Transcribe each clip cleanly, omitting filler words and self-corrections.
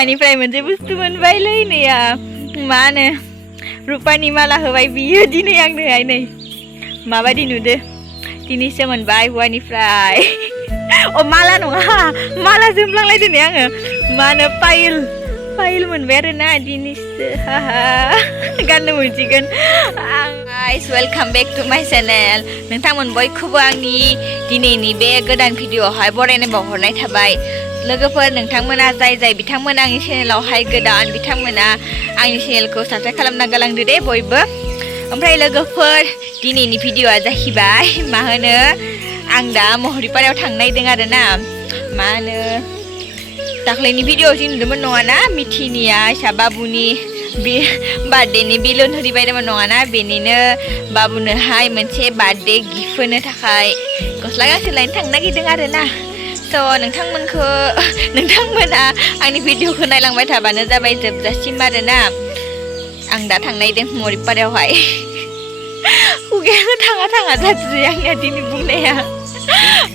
बिमानिफ्राय मोनसे बुस्थु मोनबायलै नैया मा होनो रुपानि माला होबाय बियो दिनै आंनोहाय नै माबायदि नुदो दिनैसो मोनबाय हौवानिफ्राय अ माला नङा माला जोमलांलायदो नै आङो मा होनो पाइल मोनबाय आरोना दिनैसो हाहा गाननो मोनसिगोन गाइस वेलकाम बेक टु माय चेनेल नोंथांमोन बयखौबो आंनि दिनैनि बे गोदान भिडिअआवहाय बरायनाय बावहरनाय थाबाय लोगोफोर नोंथांमोना जाय बिथांमोना आंनि चेनेलावहाय गोदान बिथांमोना आंनि चेनेलखौ साबस्क्राइब खालामना गालांदो दे बयबो ओमफ्राय लोगोफोर दिनैनि भिडिअआ जाहैबाय मा होनो आं दा महरिपारायाव थांनो नागिरदों आरोना मा होनो दाख्लैनि भिडिअआव जि नुदोंमोन नङाना मिथिनिया आइसा बाबुनि बे बार्थडेनि बेलुन हरि बायदोंमोन नङाना बेनिनो बाबुनोहाय मोनसे बार्थडे गिफ्ट होनो थाखाय गस्ला गांसे लायनो थांनो नागिरदों आरोना स' नोंथांमोना आंनि भिडिअखौ नायलांबाय थाबानो जाबाय जोबजासिम आरोना आं दा थांनो नागिरदों महरिपारायावहाय खुगायानो थाङा जाजोबबाय आंनिया दिनै बुंनाया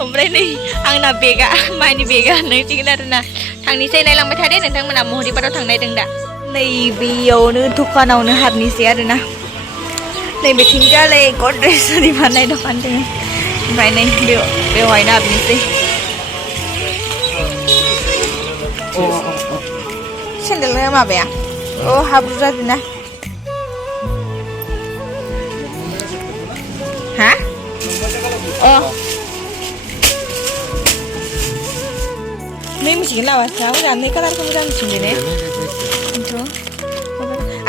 ओमफ्राय नै आंना बेगा मानि बेगा होननांसिगोन आरोना थांनोसै नायलांबाय थादे नोंथांमोना महरिपारायाव थांनो नागिरदों दा नै बेयावनो दखानावनो हाबनोसै आरोना नै बेथिंजाय गद्रेज आरि फाननाय दखान दङ ओमफ्राय नै बेवहायनो हाबनोसै सेन्देलआ माबाया अ हाब्रु जादोंना हा अ नै मिथिगोन लाबासो मोजां नै कालारखौ मोजां मिथिगोन ने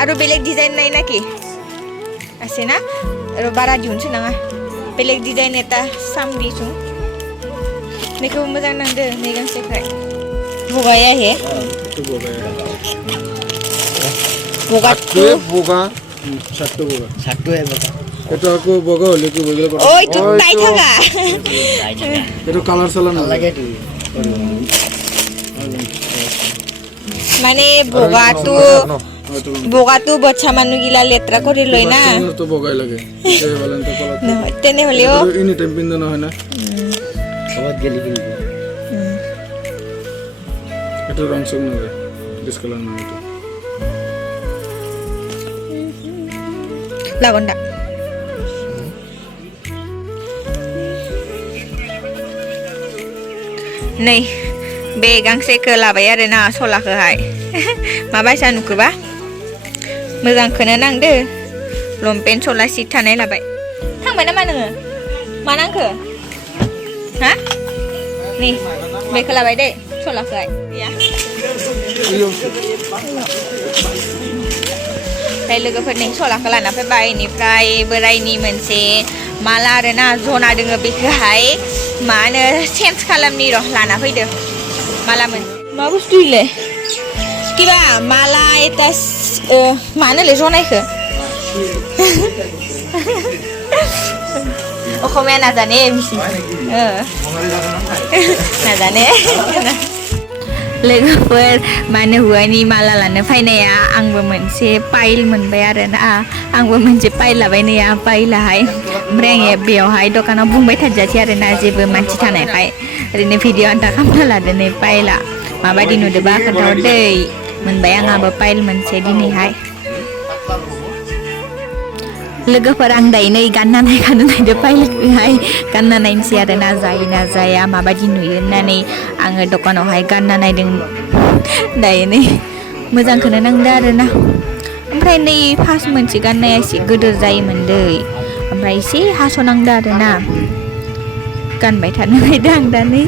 आरो बेलेग डिजाइन नाय नाखि আছে ना আৰু बारा दिहुनसै नाङा बेलेग डिजाइन एटा साम दिसुं नैखौबो मोजां नांदो नै गांसेखाय बगाया हे বগা শার্টটো হে বগা এটা আকো বগা হলে কি বগা কথা ওই তো তাই থাকা এটা কালার সালা না লাগে মানে বগাটো বাচ্চা মানুহ গিলা লেত্ৰা কৰি লয় না তো বগাই লাগে এই বলেন তো কলা তেনে হলেও ইনি টাইম পিন না হয় না সবাত গেলি কিনব এটা রং সং না ডিসকালার না এটা लागोन दा नै बे गांसेखौ लाबाय आरोना सलाखौहाय माबायसा नुखोबा मोजांखौनो नांदो लंपेन्ट सला सिट थानाय लाबाय थांबाय नामा नोङो मा नांखो हा नै बेखौ लाबाय दे सलाखौहाय ओमफ्राय लोगोफोरनि सलाखौ लाना फैबाय बेनिफ्राय बोरायनि मोनसे माला आरोना जना दोङो बेखौहाय मा होनो चेन्ज खालामनि र' लाना फैदो माला मोनसे मा बुस्थु इलाय किबा माला एटा मा होनोलै जनायखौ अखमिया नाजाने बिसि नाजाने लोगोफोर माने हुवानि माला लानो फैनाया आंबो मोनसे पाइल मोनबाय आरोना आंबो मोनसे पाइल लाबाय नैया पाइलाहाय ओमफ्राय आङो बेयावहाय दखानाव बुंबाय थाजासै आरोना जेबो मानसि थानायखाय ओरैनो भिडिअ आन्था खालामना लादो नै पाइला माबायदि नुदोंबा खोन्थाहरदै मोनबाय आंहाबो पाइल मोनसे दिनैहाय लोगोफोर आं दायो नै गानना नायखानो नायदो पाइलखौहाय गानना नायनोसै आरोना जायो ना जाया माबायदि नुयो होननानै आङो दखानावहाय गानना नायदों दायो नै मोजांखौनो नांदो आरोना ओमफ्राय नै फार्स्ट मोनसे गाननाया एसे गोदोर जायोमोन दै ओमफ्राय एसे हास'नांदो आरोना गानबाय थानो नायदो आं दा नै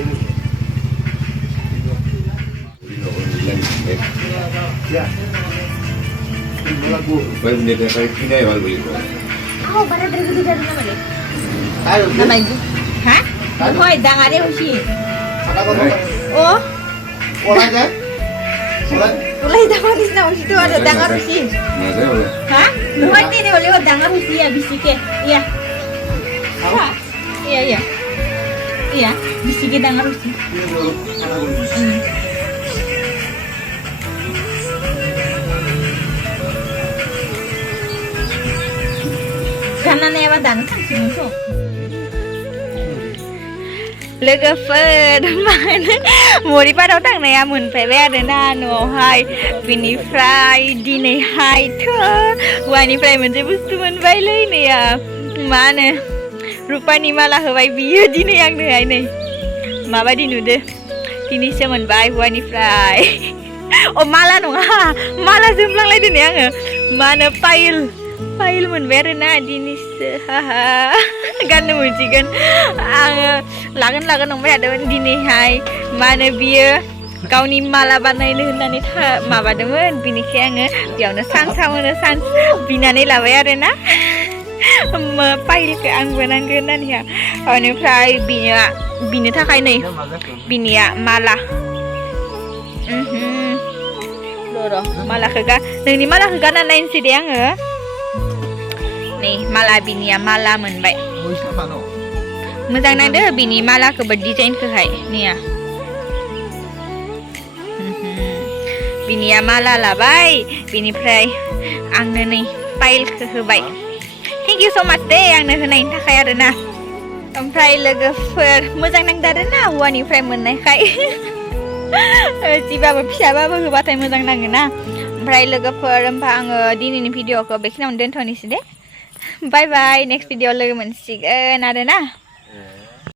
Hah? Hoy, dangare hoshi. Oh. Ulai damaris na hoshi tu ada dangar hoshi. Hah? Hoy ni oleh dangar hoshi ya bisike. Iya. Iya. Iya, bisike dangar hoshi. Karena newa dan kan sih लोगोफोर मा होनो मरिपाराव थांनाया मोनफैबाय आरोना न'आवहाय बिनिफ्राय दिनैहायथ' हौवानिफ्राय मोनसे बुस्थु मोनबायलै नैया मा होनो रुपानि माला होबाय बियो दिनै आंनोहाय नै माबायदि नुदो दिनैसो मोनबाय हौवानिफ्राय अ माला नङा माला जोमफ्लांलायदो नै आङो मा होनो पाइल मोनबाय आरोना दिनैसो हाहा गाननो मोनसिगोन आङो लागोन नंबाय थादोंमोन दिनैहाय मा होनो बियो गावनि माला बानायनो होननानै माबादोंमोन बिनिखाय आङो बेयावनो सान्स बिनानै लाबाय आरोना पाइलखौ आंबो नांगौ होननानैहा बेनिफ्राय बिनो थाखाय नै बिनिया माला र' मालाखौ नोंनि मालाखौ गानना नायनोसै दे आङो नै माला बिनिया माला मोनबाय मोजां नांदो बिनि मालाखौबो डिजाइनखौहाय नैया बिनिया माला लाबाय बिनिफ्राय आंनो नै पाइलखौ होबाय थेंक इउ स' माच दे आंनो होनायनि थाखाय आरोना ओमफ्राय लोगोफोर मोजां नांदो आरोना हौवानिफ्राय मोननायखाय जिबाबो फिसाबाबो होबाथाय मोजां नाङोना ओमफ्राय लोगोफोर होमबा आङो दिनैनि भिडिअखौ बेखिनियावनो दोनथ'नोसै दे बाय बाय नेक्स्ट भिडिअ लोगो मोनसिगोन आरोना